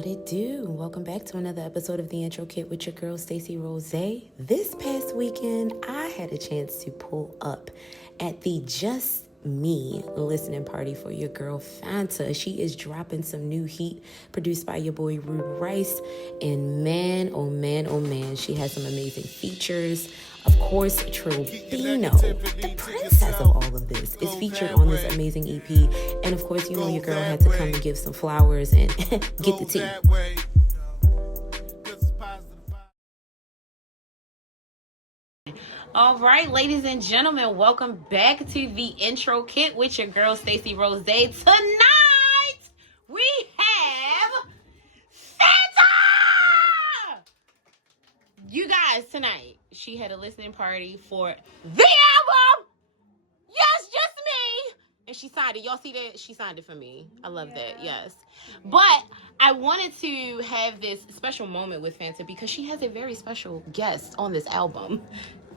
What it do? Welcome back to another episode of the IntroKit with your girl Stacey Rose. This past weekend, I had a chance to pull up at the Just Me listening party for your girl Fanta. She is dropping some new heat produced by your boy Rude Rice, and man, oh man, oh man, she has some amazing features. Of course, Trillbino, the princess of all of this, is featured on this amazing EP. And of course, you know your girl had to come and give some flowers and get the tea. All right, ladies and gentlemen, welcome back to the IntroKit with your girl Stacey Rose. Tonight, we have Fanta! You guys, tonight, she had a listening party for the album! Yes, just me! And she signed it. Y'all see that? She signed it for me. I love that, yes. But I wanted to have this special moment with Fanta because she has a very special guest on this album.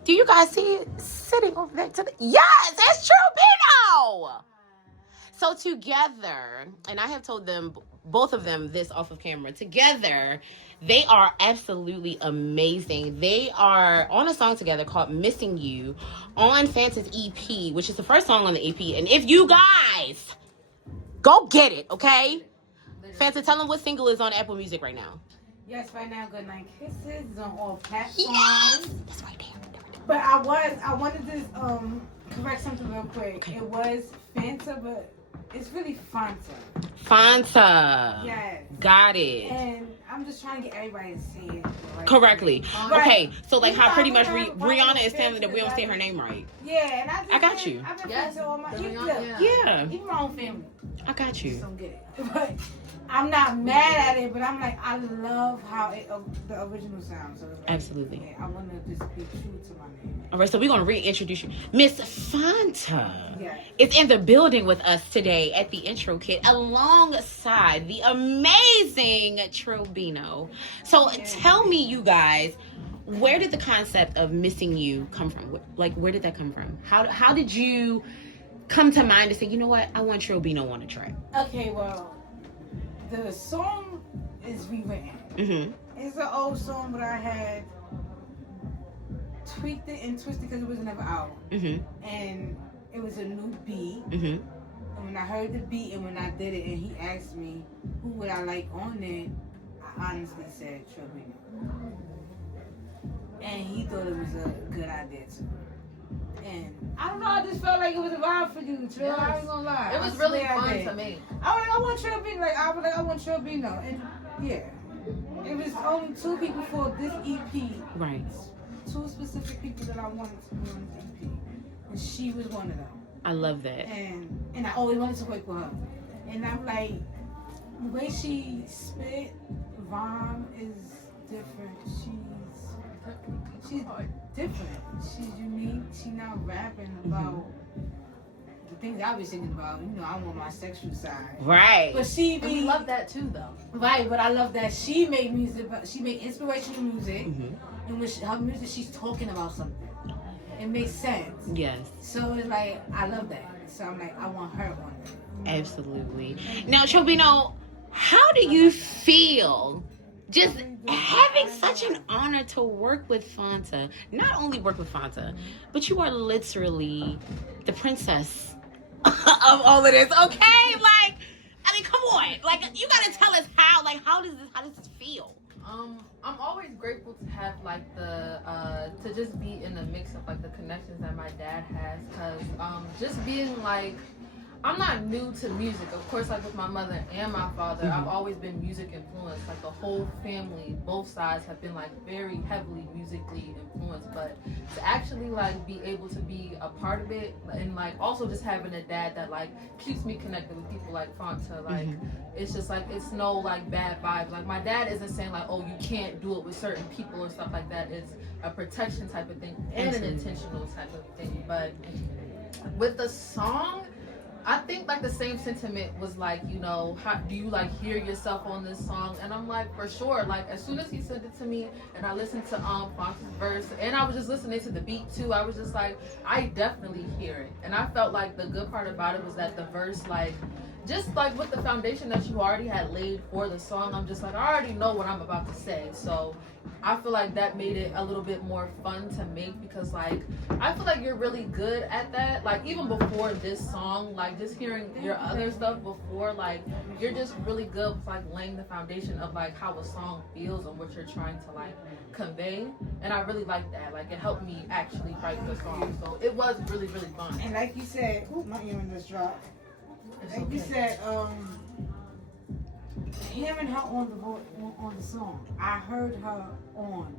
Do you guys see it sitting over there to the... Yes, it's Trillbino! So together, and I have told them, both of them, this off of camera, together, they are absolutely amazing. They are on a song together called Missing You on Fanta's EP, which is the first song on the EP. And if you guys go get it, okay? Fanta, tell them what single is on Apple Music right now. Yes, right now, Good Night Kisses is on all platforms. Yes! That's right there. But I wanted to correct something real quick. Okay. It was Fanta, but it's really Fanta. Fanta. Yes. Got it. And I'm just trying to get everybody to say it right correctly. Okay, so like how pretty much Rihanna Rihanna is telling that we don't say her name right. Yeah, and I got you. I've been friends with all my Yeah. even my own family. I got you. Just don't get it. But I'm not mad at it, but I'm like, I love how the original sounds. So like, absolutely. Yeah, I want to just be true to my name. All right, so we're going to reintroduce you. Miss Fanta yeah. is in the building with us today at the IntroKit alongside the amazing Trillbino. So tell me, you guys, where did the concept of Missing You come from? Like, where did that come from? How did you come to mind to say, you know what, I want Trillbino on a track? Okay, well, the song is rewritten. Mm-hmm. It's an old song, but I had tweaked it and twisted because it was never out. Mm-hmm. And it was a new beat. Mm-hmm. And when I heard the beat and when I did it and he asked me who would I like on it, I honestly said Trillbino. And he thought it was a good idea too. And I don't know, I just felt like it was a vibe for you, Trill. Yes. I ain't gonna lie. It was really fun to me. I was like, I want Trillbino. I want Trillbino. And yeah. It was only two people for this EP. Right. Two specific people that I wanted to be on this EP. And she was one of them. I love that. And I always wanted to work with her. And I'm like, the way she spit, Vom is different. She's different. She's unique. She's not rapping about the things I was thinking about. You know, I want my sexual side. Right. But we love that too, though. Right, but I love that she made music. But she made inspirational music, and with her music, she's talking about something. It makes sense. Yes. So it's like I love that. So I'm like, I want her on it. Absolutely. Now, Trillbino, how do you feel just having such an honor to work with Fanta? Not only work with Fanta, but you are literally the princess of all of this, okay? Like, I mean, come on. Like, you gotta tell us how does this feel? I'm always grateful to have like to just be in the mix of like the connections that my dad has, because just being like, I'm not new to music. Of course, like with my mother and my father, I've always been music influenced. Like the whole family, both sides have been like very heavily musically influenced. But to actually like be able to be a part of it, and like also just having a dad that like keeps me connected with people like Fanta, like it's just like, it's no like bad vibes. Like my dad isn't saying like, oh, you can't do it with certain people or stuff like that. It's a protection type of thing and an intentional type of thing. But with the song, I think like the same sentiment was like, you know, how do you like hear yourself on this song? And I'm like, for sure. Like as soon as he sent it to me and I listened to Fonta's verse and I was just listening to the beat too, I was just like, I definitely hear it. And I felt like the good part about it was that the verse like just like with the foundation that you already had laid for the song, I'm just like, I already know what I'm about to say. So I feel like that made it a little bit more fun to make, because like I feel like you're really good at that. Like even before this song, like just hearing your other stuff before, like you're just really good with like laying the foundation of like how a song feels and what you're trying to like convey. And I really like that. Like it helped me actually write the song. So it was really, really fun. And like you said, my earring just dropped. It's Like okay. you said, hearing her on the song, I heard her on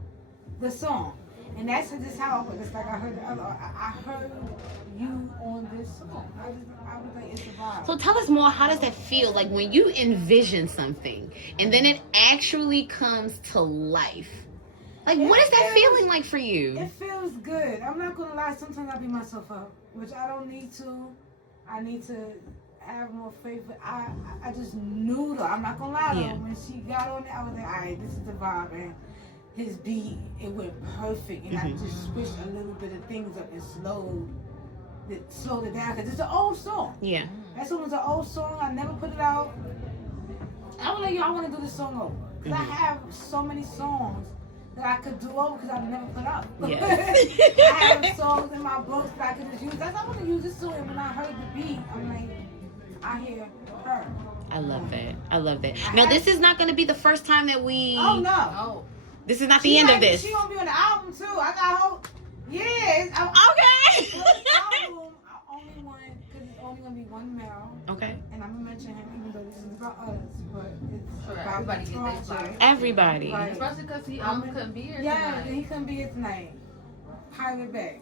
the song, and that's just how it's like I heard the other. I heard you on this song. I was like, it's a vibe. So tell us more. How does that feel? Like when you envision something and then it actually comes to life. Like what is that feeling like for you? It feels good. I'm not gonna lie. Sometimes I beat myself up, which I don't need to. I need to have more faith. But I just knew though. I'm not gonna lie though. Yeah. When she got on it, I was like, all right, this is the vibe, and his beat, it went perfect, and I just switched a little bit of things up and slowed it down, because it's an old song. Yeah. That song was an old song. I never put it out. I was like, yo, I want to do this song over, because I have so many songs that I could do over because I've never put out. Yes. I have songs in my books that I could just use. That's I want to use this song, and when I heard the beat, I'm like, I hear her. I love that. I love that. Now this is not going to be the first time that we. Oh no. Oh. This is not the end of this. She gonna be on the album too. I got hope. Yes. Okay. First album, I only want, because it's only gonna be one male, Okay. and I'm gonna mention him even though this is about us, but it's Sure, about everybody the get their project. flowers. Everybody. Right. Especially because he couldn't be here Yeah, tonight. he couldn't be here tonight. Pirate Bay.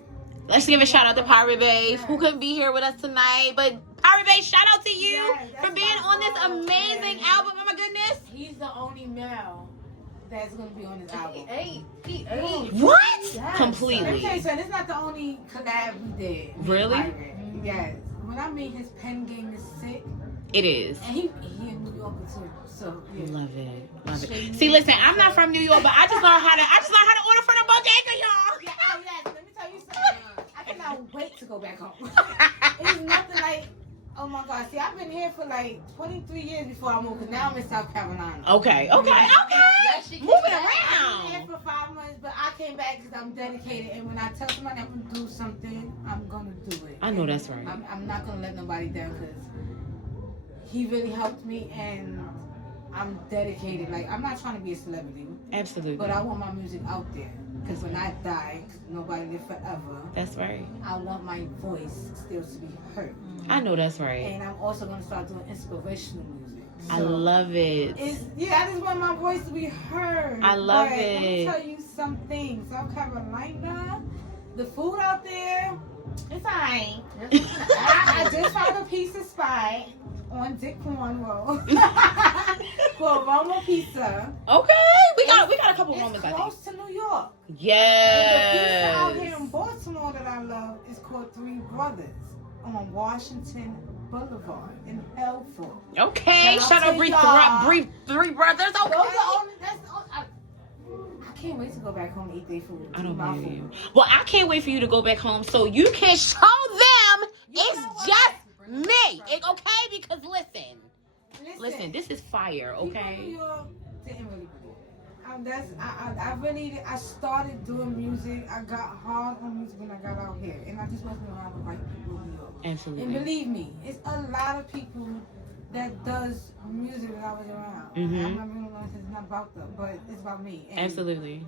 Let's give a shout out to Pirate Bay, who couldn't be here with us tonight. But Pirate Bay, shout out to you Yes, that's for being my on this girl. amazing Yes. album. Oh my goodness. He's the only male that's gonna be on this album. He ate. What? Yes. Let me Completely. tell you something. It's not the only collab we did. Really? Pirate. Yes. When I mean his pen game is sick, It is. and he in New Yorker too. So yeah. Love it. Love it. See, listen, I'm not from New York, but I just learned how to order from the bodega, y'all. Yeah, oh yes. Let me tell you something. I cannot wait to go back home. It's nothing like, oh my God. See, I've been here for like 23 years before I moved, because now I'm in South Carolina. Okay. Yes, she Moving can. I've been here around. for 5 months, but I came back because I'm dedicated. And when I tell somebody I'm going to do something, I'm going to do it. I know that's right. I'm not going to let nobody down, because he really helped me, and I'm dedicated. Like, I'm not trying to be a celebrity, Absolutely. but I want my music out there. Because when I die, 'cause nobody live forever, That's right. I want my voice still to be heard. I know that's right. And I'm also going to start doing inspirational music. I So, love it. I just want my voice to be heard. I love But let me it. tell you something. South Carolina, the food out there, it's alright. I just found a pizza spot on Dick Cornwall for Roma Pizza. Okay. We got a couple It's moments, I think. close to New York. And the pizza out here Yes. in Baltimore that I love is called Three Brothers on Washington Boulevard in Helford. Okay. Shout Shout out out to Three y'all. Brothers. Those Okay. are only, I can't wait to go back home and eat their food. I don't eat my blame you. food. Well, I can't wait for you to go back home so you can show them You know it's what? just me. Okay? Because listen, Listen, this is fire. people in New Okay. York didn't really believe it. I started doing music. I got hard on music when I got out here, and I just wasn't around the right people in New York. And Absolutely. believe me, it's a lot of people that does music that I was around. Mhm. I'm not being honest, it's not about them, but it's about me. And Absolutely.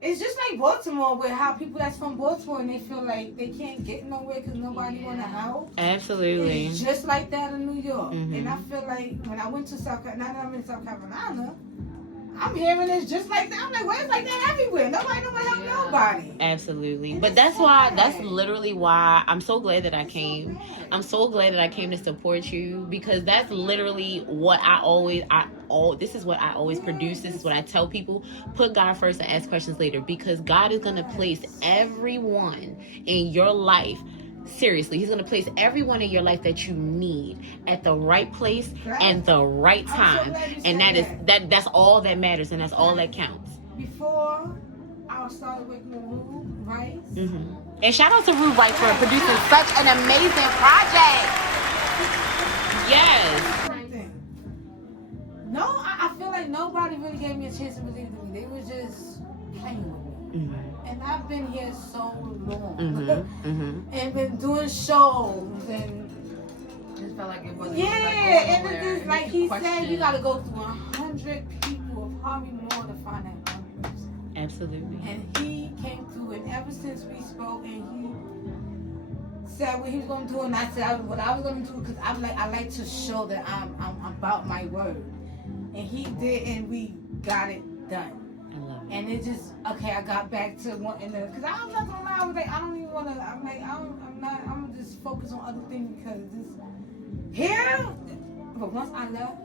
it's just like Baltimore, with how people that's from Baltimore and they feel like they can't get nowhere because nobody want to help. Absolutely. It's just like that in New York. Mhm. And I feel like when I went to South Carolina, now that I'm in South Carolina, I'm hearing it's just like that. I'm like, well, it's like that everywhere. Nobody know to help Yeah. nobody. Absolutely. And But it's that's why, sad. that's literally why I'm so glad that I It's so came. bad. I'm so glad that I came to support you, because that's literally what this is what I always produce. This is what I tell people. Put God first and ask questions later, because God is going to place everyone in your life. Seriously, he's going to place everyone in your life that you need at the right place and the right I'm so time. glad you And said that's all that matters, and that's all that counts. Before I started working with Rue Rice, And shout out to Rue White for producing such an amazing project. Yes. Something. No, I feel like nobody really gave me a chance to believe in me. They were just playing with me. And I've been here so long. And been doing shows and It felt like it wasn't. yeah, like, and it's just like he said, you gotta go through 100 people, or probably more, to find that one person. Absolutely. And he came through, and ever since we spoke, and he said what he was gonna do, and I said what I was gonna do, because I like to show that I'm about my word, and he did, and we got it done. I love it. And it just I got back to wanting to, because I'm not gonna lie, I was like, I don't even want to. I'm just focused on other things because this here. But once I left,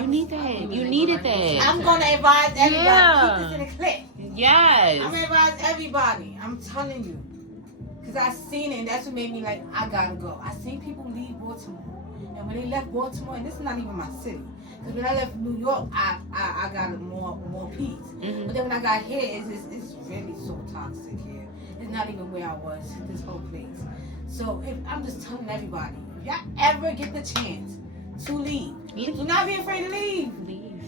You need that. You needed that. I'm gonna advise everybody. Yeah. Keep this in a clip. Yes. I'm gonna advise everybody. I'm telling you, because I seen it, and that's what made me like, I gotta go. I seen people leave Baltimore, and when they left Baltimore, and this is not even my city. Because when I left New York, I got more peace. But then when I got here, it's really so toxic here. It's not even where I was, this whole place. So I'm just telling everybody, if y'all ever get the chance to leave, do not be afraid to leave.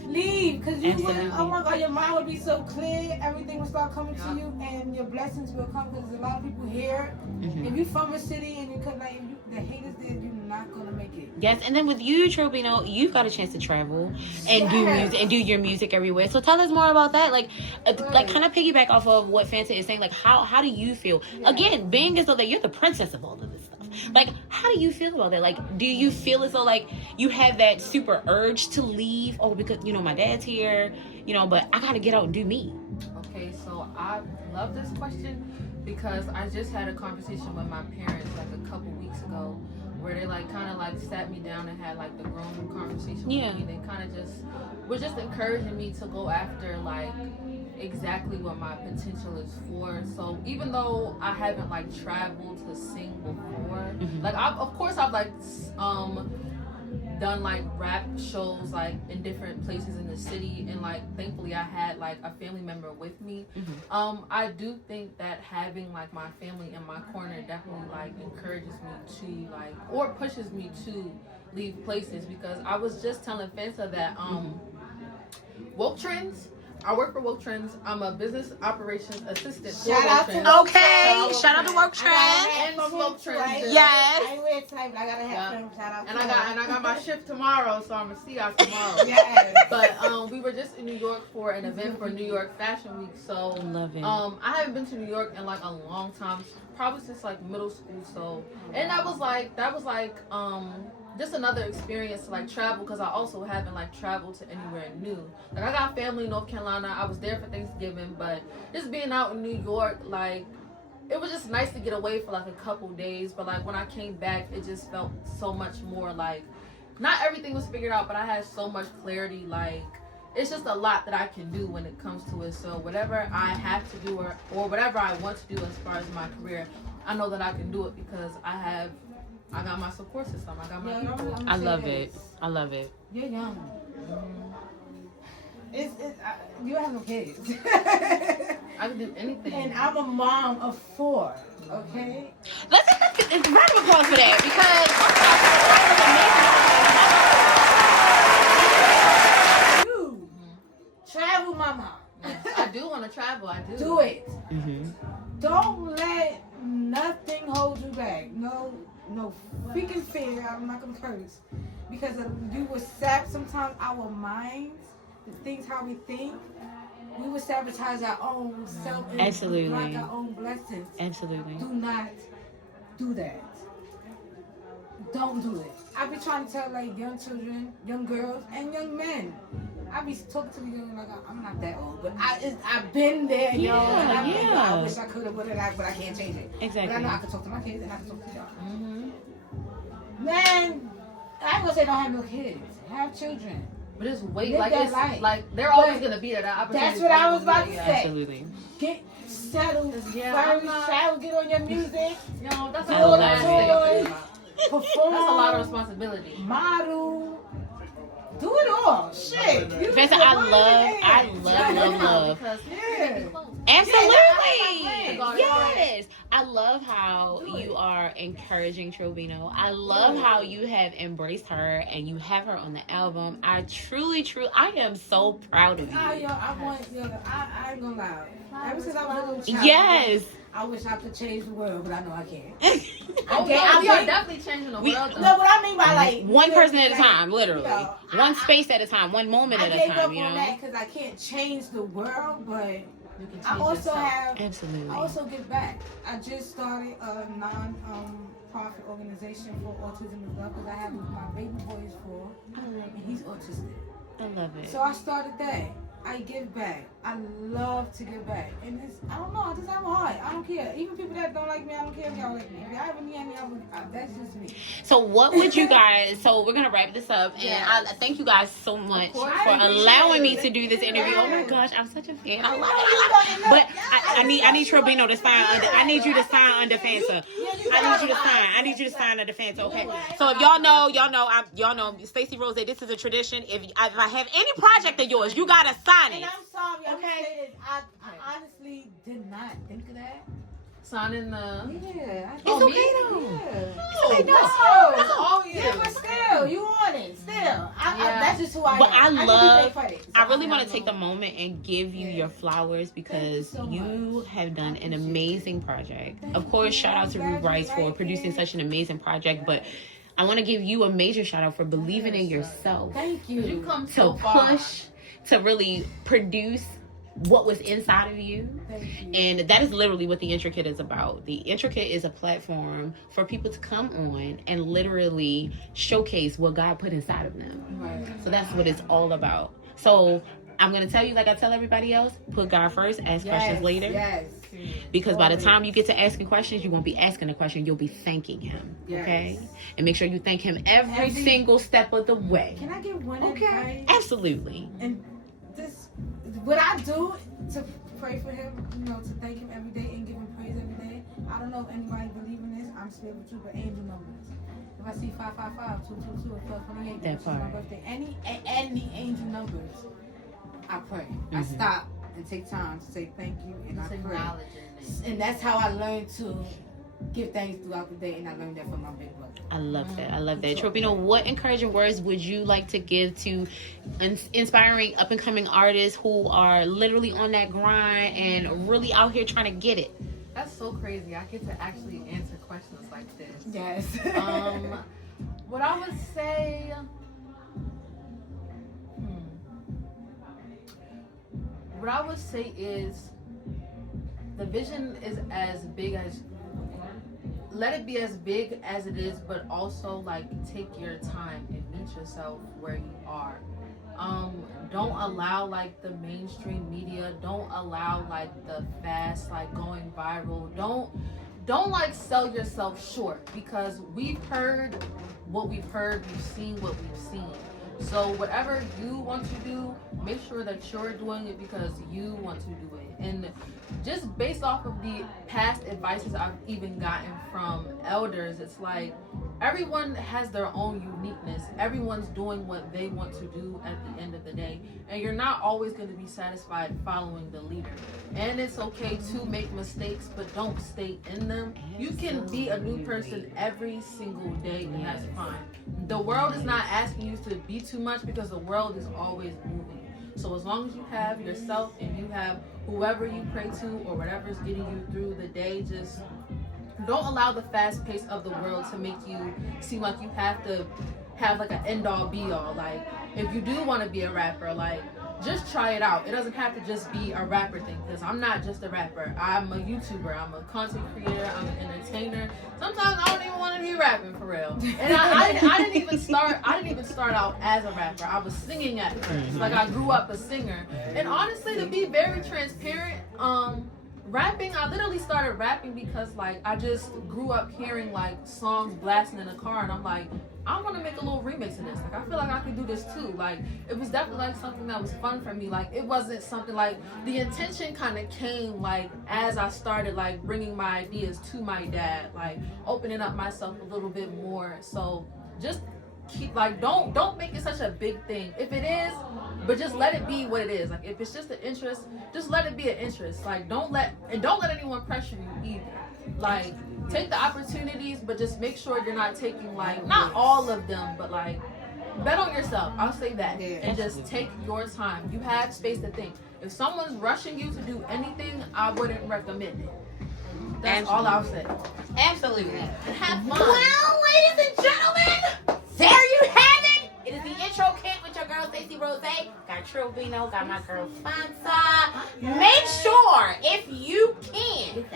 Leave, because you would, oh my God, your mind would be so clear, everything will start coming to you, and your blessings will come, because there's a lot of people here. If you're from a city and you could, like, the haters there, you're not gonna make it. Yes, and then with you, Trubino, you've got a chance to travel and do music and do your music everywhere. So tell us more about that. Like kind of piggyback off of what Fanta is saying. Like, how do you feel? Again, being as though that you're the princess of all of this stuff. Like, how do you feel about that? Like, do you feel as though like you have that super urge to leave? Oh, because my dad's here, but I gotta get out and do me. Okay, so I love this question because I just had a conversation with my parents like a couple weeks ago, where they kind of sat me down and had like the grown conversation with me. They kind of were just encouraging me to go after like exactly what my potential is for. So even though I haven't traveled to sing before, I've done rap shows in different places in the city, and thankfully I had a family member with me. I do think that having my family in my corner definitely encourages me to or pushes me to leave places, because I was just telling Fanta that Woke Trends, I work for Woke Trends. I'm a business operations assistant. Shout out to Shout out to Woke Trends and Woke Trends. Yes. I wear tonight, but I gotta have them. Shout out. And I got my shift tomorrow, so I'm gonna see y'all tomorrow. Yes. But we were just in New York for an event for New York Fashion Week. So love it. I haven't been to New York in a long time, probably since middle school. So, and that was just another experience to travel, because I also haven't traveled to anywhere new. I got family in North Carolina. I was there for Thanksgiving, but just being out in New York, it was just nice to get away for a couple days. But when I came back, it just felt so much more not everything was figured out, but I had so much clarity. It's just a lot that I can do when it comes to it. So whatever I have to do or whatever I want to do as far as my career, I know that I can do it because I got my support system. I got my people. I love it. I love it. You're young. You have no kids. I can do anything. And I'm a mom of 4. Okay. Let's get a round of applause for that, because You travel, mama. Yes, I do want to travel. I do. Do it. Don't let nothing hold you back. No freaking fear. I'm not gonna curse, because you will sap sometimes our minds, the things how we think. We will sabotage our own self and block our own blessings. Absolutely. Do not do that. Don't do it. I be trying to tell young children, young girls, and young men. I be talking to the young, I'm not that old, but I've been there, yo. And I wish I could have, but I can't change it. Exactly. But I know I can talk to my kids and I can talk to y'all. Man, I ain't gonna say don't have no kids. Have children. But it's way life. They're always gonna be there. That's what I was about to say. Absolutely. Get settled. First, not... travel, get on your music. That's a lot of perform. That's a lot of responsibility. Model. Do it all. Shit. I love. Because Yeah. Absolutely. Yeah, Yes. I love how you are encouraging Trobino. I love how you have embraced her and you have her on the album. I truly, I am so proud of you. I ain't gonna lie. Ever since I was a little child, Yes. I wish I could change the world, but I know I can't. We are definitely changing the world. No, what I mean by like one person at a time, literally. One space at a time, one moment at a time. I gave up on that because I can't change the world, but I also absolutely. I also give back. I just started a non-profit organization for autism as well because I have my baby boy is 4 and he's autistic. I love it. So I started that. I give back. I love to give back. And I don't know, I just have a heart. I don't care. Even people that don't like me, I don't care if y'all like me. If y'all ever need me, that's just me. So what would you guys, so we're going to wrap this up. And I thank you guys so much for allowing me to do this interview. Oh my gosh, I'm such a fan. I love it. But I need Trobino to sign under, I need you to sign under Fanta. I need you to sign under Fanta, okay? So if y'all know, Stacey Rose, this is a tradition. If I have any project of yours, you got to sign it. And I'm sorry, okay. I honestly did not think of that. Signing the. Yeah. It's okay though. Yeah. Yeah, but still, you want it. Still. That's just who I am. But I really want to take the moment and give you your flowers because you have done an amazing project. Of course, shout out to Ruth Rice for producing such an amazing project, but I want to give you a major shout out for believing in yourself. Thank you. You come so far. Push to really produce what was inside of you. And that is literally what the IntroKit is about. The IntroKit is a platform for people to come on and literally showcase what God put inside of them. Right. So that's what it's all about. So I'm going to tell you, like I tell everybody else, put God first, ask questions later. Yes. Because by the time you get to asking questions, you won't be asking a question, you'll be thanking him. Okay? And make sure you thank him every single step of the way. Can I get one advice? Absolutely. And what I do to pray for him, to thank him every day and give him praise every day. I don't know if anybody believe in this. I'm spiritual, but angel numbers. If I see 555, 222, or 1228, which is my birthday, any angel numbers, I pray. I stop and take time to say thank you and I pray. And that's how I learned to give thanks throughout the day, and I learned that from my big brother. I love that. Trobino, what encouraging words would you like to give to inspiring up and coming artists who are literally on that grind and really out here trying to get it? That's so crazy. I get to actually answer questions like this. Yes. What I would say. What I would say is the vision is as big as. Let it be as big as it is, but also like take your time and meet yourself where you are. Don't allow like the mainstream media, don't allow like the fast like going viral. Don't like sell yourself short because we've heard what we've heard, we've seen what we've seen. So whatever you want to do, make sure that you're doing it because you want to do it. And just based off of the past advices I've even gotten from elders, it's like everyone has their own uniqueness. Everyone's doing what they want to do at the end of the day. And you're not always going to be satisfied following the leader. And it's okay to make mistakes, but don't stay in them. You can be a new person every single day, and that's fine. The world is not asking you to be too much because the world is always moving. So as long as you have yourself and you have whoever you pray to or whatever is getting you through the day, just don't allow the fast pace of the world to make you seem like you have to have like an end all be all. Like if you do want to be a rapper, like just try it out. It doesn't have to just be a rapper thing because I'm not just a rapper. I'm a YouTuber. I'm a content creator. I'm an entertainer. Sometimes I don't even want to be rapping for real. And I didn't even start out as a rapper. I was singing at first. Like I grew up a singer. And honestly, to be very transparent, rapping, I literally started rapping because like I just grew up hearing like songs blasting in a car, and I'm like, I want to make a little remix of this. Like I feel like I could do this too. Like it was definitely like something that was fun for me. Like it wasn't something like the intention kind of came like as I started like bringing my ideas to my dad, like opening up myself a little bit more. So just keep like don't make it such a big thing. If it is, but just let it be what it is. Like if it's just an interest, just let it be an interest. Like don't let anyone pressure you either. Like take the opportunities, but just make sure you're not taking like not all of them, but like bet on yourself. I'll say that. Yeah. And just take your time. You have space to think. If someone's rushing you to do anything, I wouldn't recommend it. That's all I'll say. Absolutely. And have fun. Well, ladies and gentlemen, there you have it. It is the intro kit with your girl Stacey Rose. Got Trill Vino, got my girl Fanta. Make sure if you can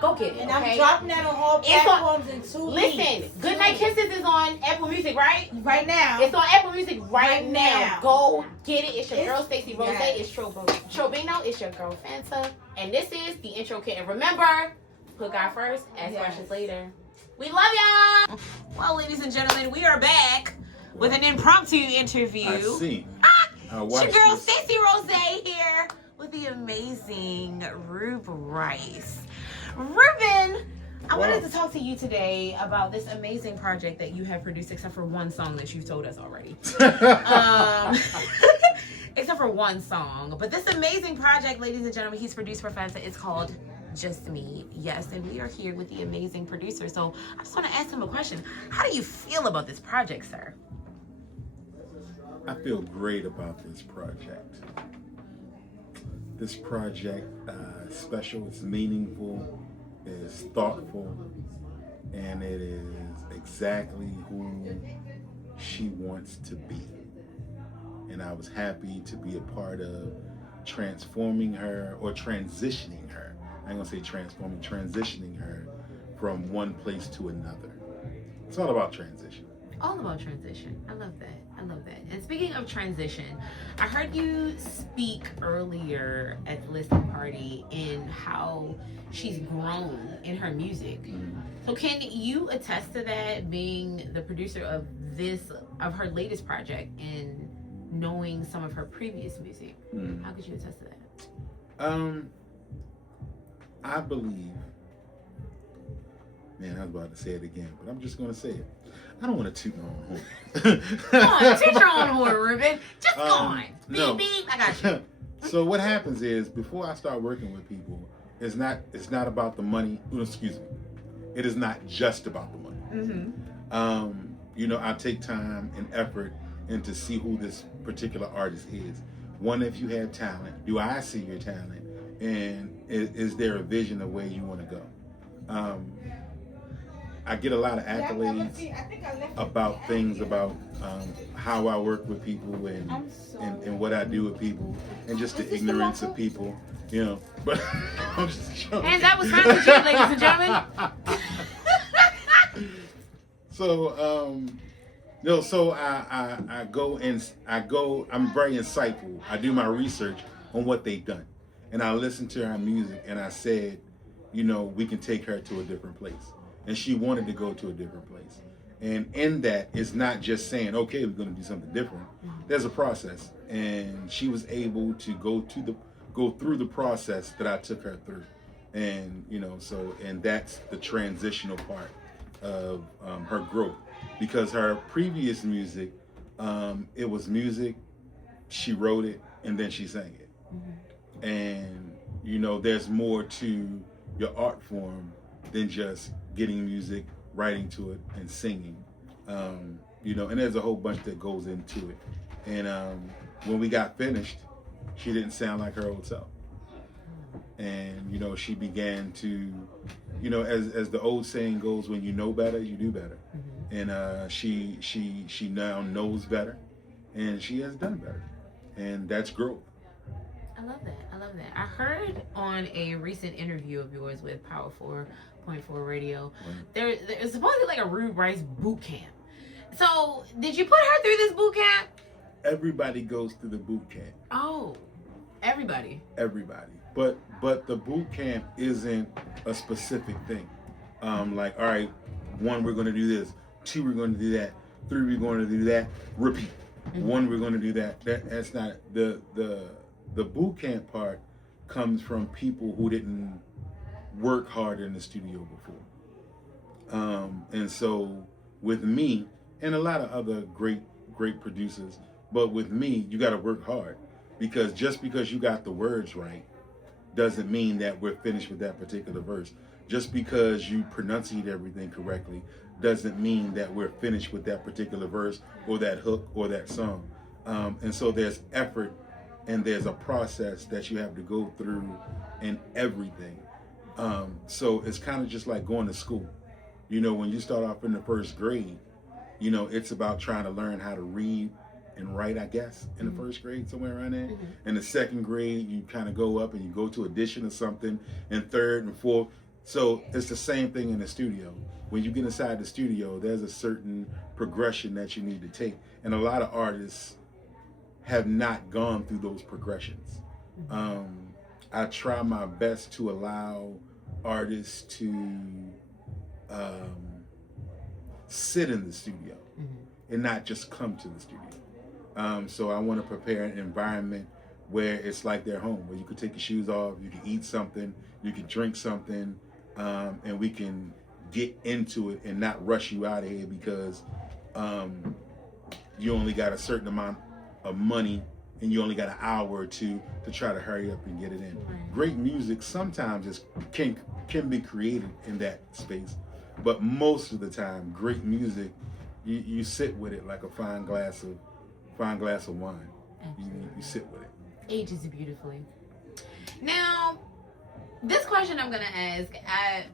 go get it. And okay? I'm dropping that on all platforms in 2 weeks. Listen, Goodnight Kisses is on Apple Music, right? Right now. It's on Apple Music right now. now. Go get it. It's your girl Stacey Rose. Yes. It's Trobino. It's your girl Fanta. And this is the intro kit. And remember, put God first, ask questions later. We love y'all. Well, ladies and gentlemen, we are back with an impromptu interview. I see. It's your girl Stacey Rose here with the amazing Rube Rice. Ruben, I wanted to talk to you today about this amazing project that you have produced, except for one song that you've told us already. Except for one song. But this amazing project, ladies and gentlemen, he's produced for Fanta. It's called Just Me. Yes, and we are here with the amazing producer. So I just want to ask him a question. How do you feel about this project, sir? I feel great about this project. This project is special, it's meaningful, it's thoughtful, and it is exactly who she wants to be. And I was happy to be a part of transforming her or transitioning her. I ain't gonna say transforming, transitioning her from one place to another. It's all about transition. All about transition. I love that. I love that. And speaking of transition, I heard you speak earlier at the listening party in how she's grown in her music. So can you attest to that, being the producer of her latest project and knowing some of her previous music? How could you attest to that? I believe, man, I was about to say it again, but I'm just gonna say it. I don't want to toot my own horn. Come on, toot your own horn, Ruben. Just go on. Beep, no. beep. I got you. So what happens is, before I start working with people, it's not about the money. Excuse me. It is not just about the money. I take time and effort into see who this particular artist is. One, if you have talent, do I see your talent? And is there a vision of where you want to go? I get a lot of accolades about things about how I work with people and what I do with people, and just the ignorance of people, But I'm just joking. And that was Fanta G, ladies and gentlemen. So I go. I'm very insightful. I do my research on what they've done, and I listen to her music, and I said, we can take her to a different place. And she wanted to go to a different place. And in that, it's not just saying, okay, we're going to do something different. There's a process. And she was able to go through the process that I took her through. And, and that's the transitional part of her growth. Because her previous music, it was music, she wrote it, and then she sang it. And, there's more to your art form than just getting music, writing to it, and singing. And there's a whole bunch that goes into it. And when we got finished, she didn't sound like her old self. And she began to, as the old saying goes, when you know better, you do better. And she now knows better, and she has done better, and that's growth. I love that. I heard on a recent interview of yours with Power 4.4 Radio, there's supposedly like a Rube Rice boot camp. So did you put her through this boot camp? Everybody goes through the boot camp. Oh, everybody. But the boot camp isn't a specific thing. Like, all right, 1, we're going to do this. 2, we're going to do that. 3, we're going to do that. Repeat. 1, we're going to do that. That's not the boot camp part. Comes from people who didn't work hard in the studio before. And so with me, and a lot of other great producers. But with me, you got to work hard, because just because you got the words right doesn't mean that we're finished with that particular verse. Just because you pronunciate everything correctly doesn't mean that we're finished with that particular verse or that hook or that song. And so there's effort and there's a process that you have to go through in everything. So it's kind of just like going to school. You know, when you start off in the first grade, you know, it's about trying to learn how to read and write, I guess, in the first grade, somewhere around there. In the second grade, you kind of go up and you go to addition or something, and third and fourth. So it's the same thing in the studio. When you get inside the studio, there's a certain progression that you need to take. And a lot of artists have not gone through those progressions. I try my best to allow artists to sit in the studio and not just come to the studio. So I want to prepare an environment where it's like their home, where you can take your shoes off, you can eat something, you can drink something, and we can get into it and not rush you out of here because you only got a certain amount of money and you only got an hour or two to try to hurry up and get it in. Great music sometimes can be created in that space, but most of the time, great music, you sit with it like a fine glass of wine. You sit with it. Ages beautifully. Now, this question I'm gonna ask, I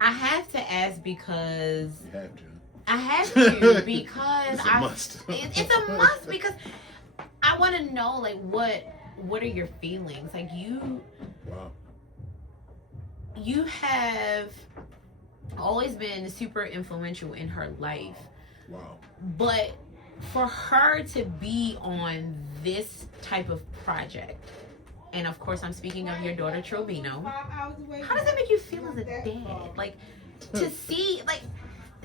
have to ask because You have to. I have to because It's a must. It's a must because I want to know, like, what are your feelings? Like, Wow. you have always been super influential in her life, Wow. but for her to be on this type of project, and of course I'm speaking of your daughter Trobino, how does that make you feel as a dad? Like, to see, like,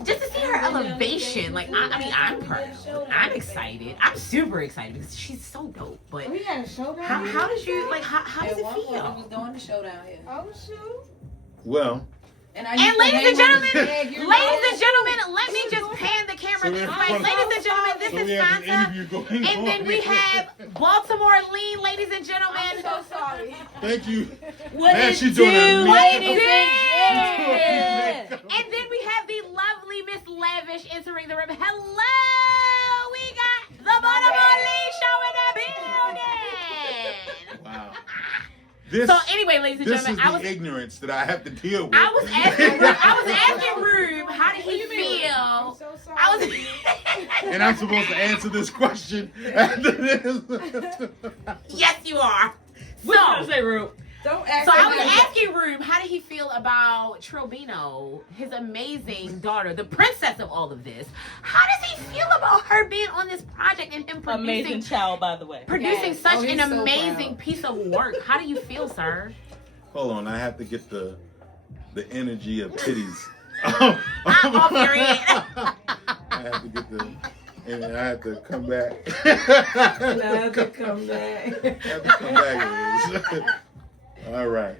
just to see her elevation, like, I mean, I'm proud. I'm excited. I'm super excited because she's so dope. But We had a showdown. how did you, like, how does it We was feel? doing the showdown here. Oh shoot. Well, And And ladies and gentlemen, ladies let me just pan the camera So this we're- way. Ladies and gentlemen, this so is we have an Fanta. interview going on. And then we have Baltimore Lean, ladies and I'm gentlemen. so sorry. Thank you. What Man, it she's doing her do, ladies makeup. and gentlemen? And then we have the lovely Miss Lavish entering the room. Hello, we got the Baltimore Lean show in the building. Wow. This, So anyway, ladies and this is gentlemen, the ignorance that I have to deal with. I was asking Rube, how did he I'm feel? so sorry. I was And I'm supposed to answer this question after this. Yes, you are. What you gonna So, say, Rube? Don't ask so I me was that. asking Rube, how did he feel about Trobino, his amazing daughter, the princess of all of this? How does he feel about her being on this project and him Amazing producing child, by the way. producing such Oh, an he's so amazing proud. piece of work? How do you feel, sir? Hold on, I have to get the energy of titties. Off your head. I have to get the, and I have to come back. Now to come back. I have to come back. All right.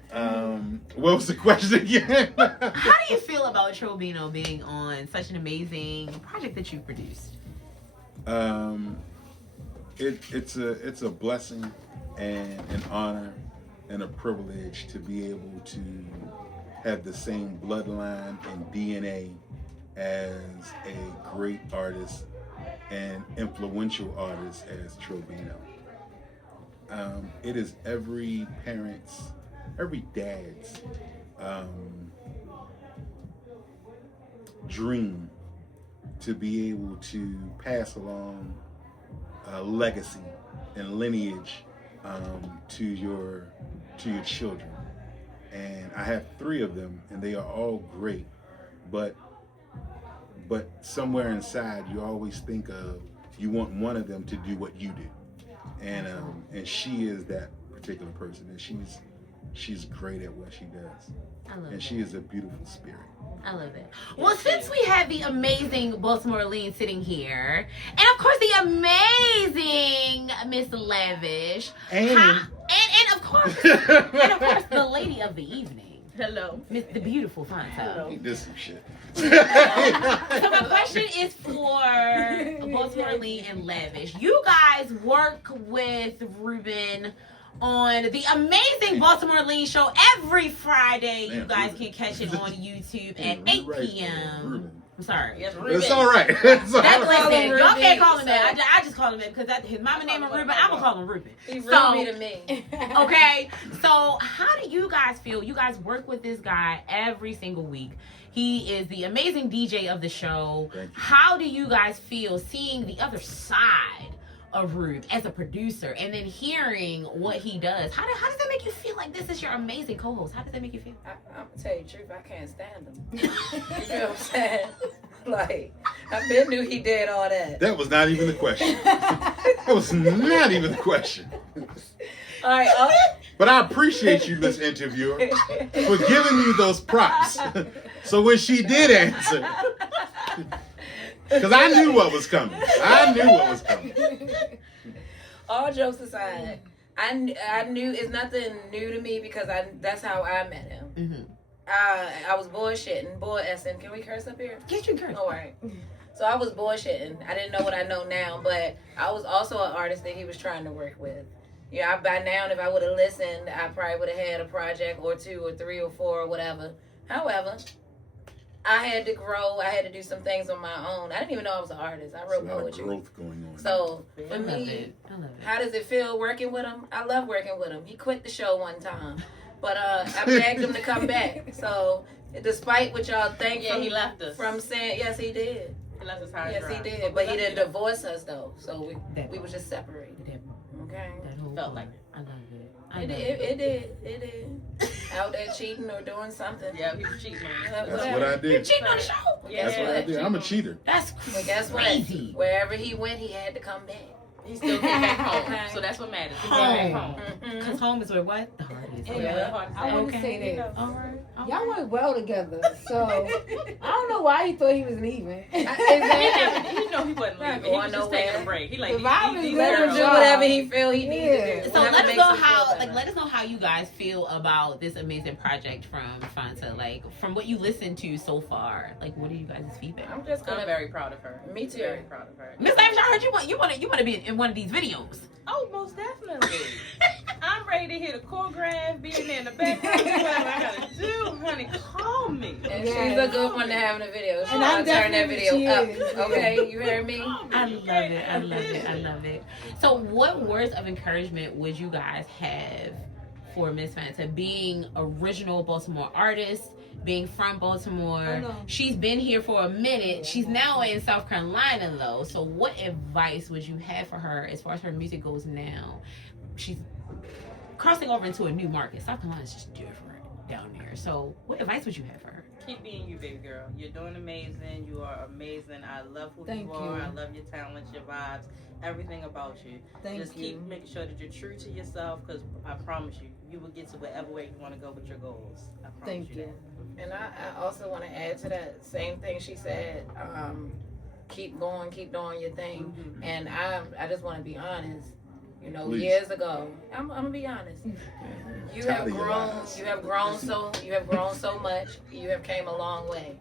What was the question again? How do you feel about Trobino being on such an amazing project that you produced? It's a blessing and an honor and a privilege to be able to have the same bloodline and DNA as a great artist and influential artist as Trobino. It is every parent's, every dad's dream to be able to pass along a legacy and lineage to your children. And I have 3 of them, and they are all great. But somewhere inside, you always think of, you want one of them to do what you do. And she is that particular person, and she's great at what she does. I love And it. she is a beautiful spirit. I love it. Well, since we have the amazing Baltimore Lean sitting here, and of course the amazing Miss Lavish, And and of course the lady of the evening. Hello. Miss the beautiful Fanta. Hello. He did some shit. So my question is for Baltimore Lean and Lavish. You guys work with Ruben on the amazing Baltimore Lean show every Friday. You guys can catch it on YouTube at 8 p.m. I'm sorry. Yes, It's all right. It's all That's right. listen, y'all Ruben, can't call him that. so- I just call him that because his mama named him Ruben. I'm gonna call him Ruben. He's So- Ruby to me. Okay, so how do you guys feel? You guys work with this guy every single week. He is the amazing DJ of the show. Thank you. How do you guys feel seeing the other side of Rube as a producer and then hearing what he does? How does that make you feel like this is your amazing co-host? How does that make you feel? I'm gonna tell you the truth, I can't stand him. You know what I'm saying? Like, I been knew he did all that. That was not even the question. That was not even the question. All right, But I appreciate you, Miss Interviewer, for giving me those props. So when she did answer, because I knew what was coming. I knew what was coming. all jokes aside, I knew it's nothing new to me because that's how I met him. Mm-hmm. I was bullshitting. Can we curse up here? Get you girl. All right. So I was bullshitting. I didn't know what I know now, but I was also an artist that he was trying to work with. Yeah, by now, if I would have listened, I probably would have had a project or 2 or 3 or 4 or whatever. However, I had to grow. I had to do some things on my own. I didn't even know I was an artist. I There's wrote a lot of poetry. growth going on. So I for love me, it. I love it. how does it feel working with him? I love working with him. He quit the show one time, but I begged him to come back. So despite what y'all think, Yeah, he left us. from saying, yes, he did. He left us high and Yes, dry. he did. But he didn't divorce us though. So we were just separated. That, Okay. that whole Felt like it. I love it. I It love did. It did. It did. Out there cheating or doing something. Yeah, he was cheating on That's That's what I You did. cheating on the show? Yeah, That's what I did. I'm a cheater. That's But guess what? crazy. Wherever he went, he had to come back. He still came back home. Okay. So that's what matters. He came Home. back home. Mm-mm. Because home is where what? The heart is. And, Yeah. I want to Okay. say this. All right. Y'all work well together, so I don't know why he thought he was leaving. He know he wasn't Not leaving. He was going just taking nowhere. a break. He like, If I was these let him Let him do Girl. whatever he feel he needs Yeah. to do. So Whatever let us makes know him feel how, better. let us know how you guys feel about this amazing project from Fanta. Like, from what you listened to so far, like, what are you guys' feedback? I'm just I'm gonna. very proud of her. Me too. Very proud of her. Miss Lavish, I heard you want to be in one of these videos. Oh, most definitely. I'm ready to hit a choreograph, be in there in the background, do whatever I gotta do, honey. Call me. And Yeah. she's a good one to have in a video. She's And gonna I'm turn that definitely video up. she is. Okay, you hear me? I love it. I love it. I love it. So, what words of encouragement would you guys have for Miss Fanta, being original Baltimore artist, being from Baltimore? I know. She's been here for a minute. She's now in South Carolina, though. So, what advice would you have for her as far as her music goes now? She's crossing over into a new market. South Carolina's just different down there. So, what advice would you have for her? Keep being you, baby girl. You're doing amazing. You are amazing. I love who Thank you are. you. I love your talents, your vibes, everything about you. Thank Just you. keep making sure that you're true to yourself, because I promise you, you will get to whatever way you want to go with your goals. I promise Thank you. that. And I also want to add to that same thing she said. Keep going, keep doing your thing. Mhm. And I just want to be honest. You know, Please. years ago, I'm gonna be honest. You Tired have of your grown. lies. You have grown so much. You have came a long way.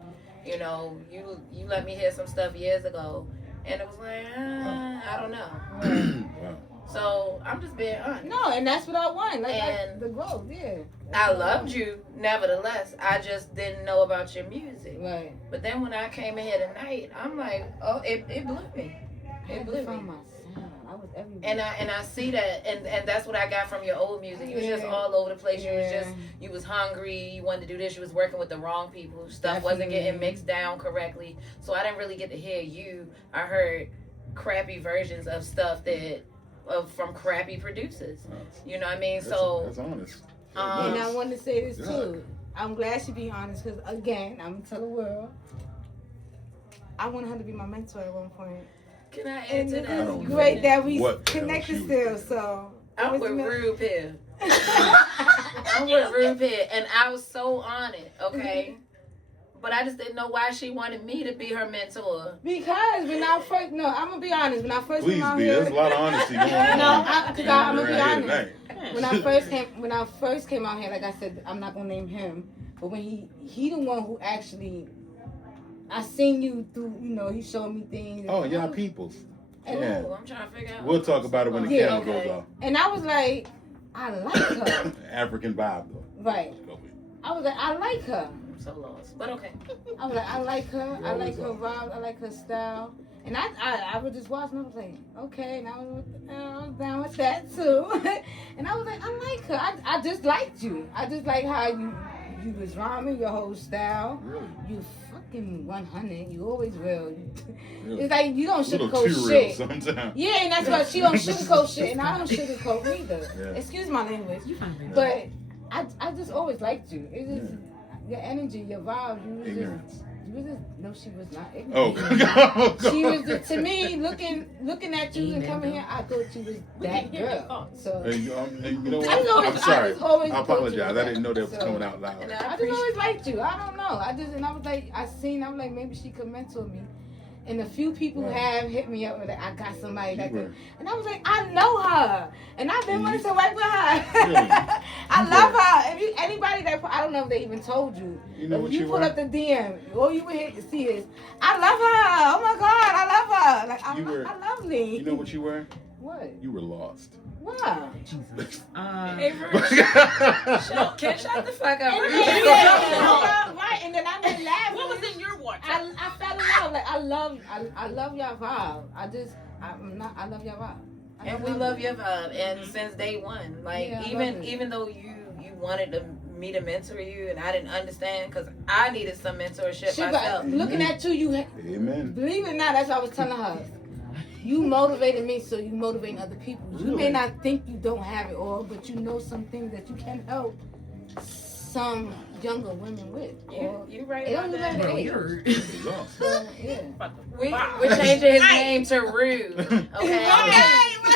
You know, you let me hear some stuff years ago, and it was like, I don't know. Wow. So I'm just being honest. No, and that's what I want. Like And- the growth, yeah. I loved you, nevertheless. I just didn't know about your music. Right. But then when I came in here tonight, I'm like, oh, it blew me. I It had blew to me. find my sound. I was everywhere. And I see that, and that's what I got from your old music. You was just Yeah. all over the place. You was Yeah. just, you was hungry. You wanted to do this. You was working with the wrong people. Stuff wasn't getting Definitely. mixed down correctly. So I didn't really get to hear you. I heard crappy versions of stuff from crappy producers. You know what I mean? That's honest. And I want to say this Yeah. too. I'm glad she being honest because again, I'm gonna tell the world. I wanted her to be my mentor at one point, Can I add and to it that? don't is know great that we what the hell connected she was still. doing. So I'm with What's the- Rube here. I'm with Rube here, and I was so on it. Okay. But I just didn't know why she wanted me to be her mentor. Because when I first, no, I'm gonna be honest. When I first Please came out be. here, There's a lot of honesty going on. No, I'm gonna be Right here honest. tonight. when I first came out here, like I said, I'm not gonna name him. But when he the one who actually, I seen you through, he showed me things. Oh, y'all peoples. And Yeah. I'm trying to figure out. We'll talk about it when the Yeah, candle okay. goes off. And I was like, I like her. African vibe, though. Right. I was like, I like her. I'm so lost, but okay. I was like, I like her. I like her always vibe. I like her style. And I would just watch and I was like, okay. And I was down with that too. And I was like, I like her. I just liked you. I just like how you was rhyming, your whole style. Really? You fucking 100. You always will. Really? It's like you don't A little sugarcoat too shit. real sometimes. Yeah, and that's why she don't sugarcoat shit, and I don't sugarcoat neither. Yeah. Excuse my language. You fine, baby. But I just always liked you. It's just your energy, your vibe. You was Ignorance. no, she was not Oh, ignorant. She was just, to me, looking at you and coming here, I thought you was that girl. So And you know I what? always- I'm sorry. I just always I thought you apologize. was I didn't know that was so- coming out loud. And I just always liked you. I don't know. And I was like, I was like, maybe she could mentor me. And a few people Wow. have hit me up with like, I got somebody You that were- could. And I was like, I know her. And I've been wanting to work with her. Really? I You love were- her. If anybody that, I don't know if they even told you. You know if what you you pull were? up the DM, all you would hit to see is, I love her. Oh my God, I love her. Like, I love me. You know what you were? What? You were lost. Wow. Hey, Can shut the fuck up. Right, and then I went laughing. What was in your water? I fell in love. Like I love y'all vibe. I love y'all vibe. And we love your vibe, and since day one, like Yeah, I love even it. even though you wanted me to mentor you, and I didn't understand because I needed some mentorship Shit, myself. but looking at you, Amen. believe it or not, that's what I was telling her. You motivated me, so you motivating other people. You may not think you don't have it all, but you know some things that you can help some younger women with. You right It about don't that. matter age. You were lost. So, yeah. We're changing his name to Rude. Okay.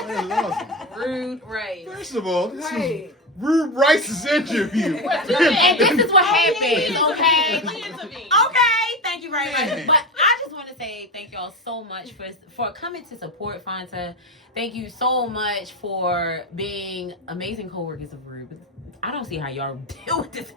You were lost. Rude, right? First of all, this is Right. Rude Rice's interview. And this is what happens, Please okay? intervene. Okay, thank you very much. Man. But I just want to say thank y'all so much for coming to support Fanta. Thank you so much for being amazing co-workers of Rube. I don't see how y'all deal with this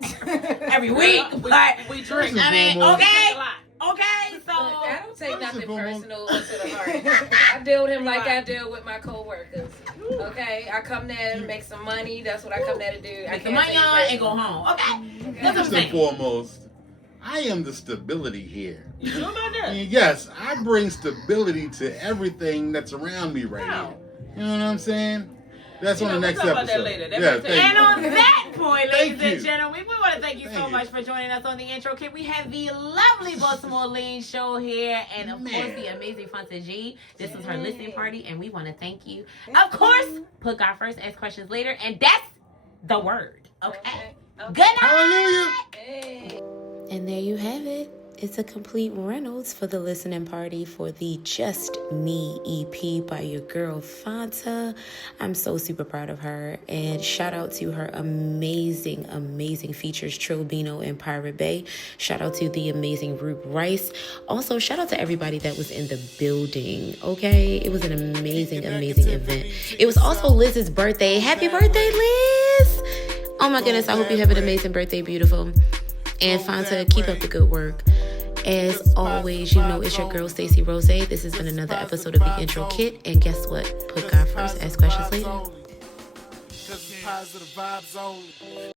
every week, but We drink. I mean, A okay, lot. okay, so I don't take First nothing of all- personal to the heart. I deal with him like I deal with my coworkers. Okay, I come there to make some money. That's what I come there to do. I make the can't money take it on and personal. go home. Okay, that's what I'm First and saying. foremost, I am the stability here. You sure about that? And yes, I bring stability to everything that's around me right How? here. You know what I'm saying? That's You on know, the we'll next talk about episode. that later. That Yeah, makes thank And you. on that point, ladies Thank and you. gentlemen, we want to thank you so Thank you. much for joining us on the Intro Kit. We have the lovely Baltimore Lean Show here, and of course, Man. the amazing Fanta G. This was her listening party, and we want to thank you. Of course, put God first, ask questions later, and that's the word. Okay. Good night. Hallelujah. Hey. And there you have it. It's a complete Reynolds for the listening party for the Just Me EP by your girl Fanta. I'm so super proud of her. And shout out to her amazing, amazing features, Trillbino and Pirate Bay. Shout out to the amazing Rube Rice. Also, shout out to everybody that was in the building. Okay? It was an amazing, amazing event. It was also Liz's birthday. Happy birthday, Liz! Oh my goodness, I hope you have an amazing birthday, beautiful. And Fanta, keep up the good work. As always, you know it's your girl Stacey Rose. This has been another episode of the Intro Kit. And guess what? Put God first, ask questions later. Cause it's positive vibes only.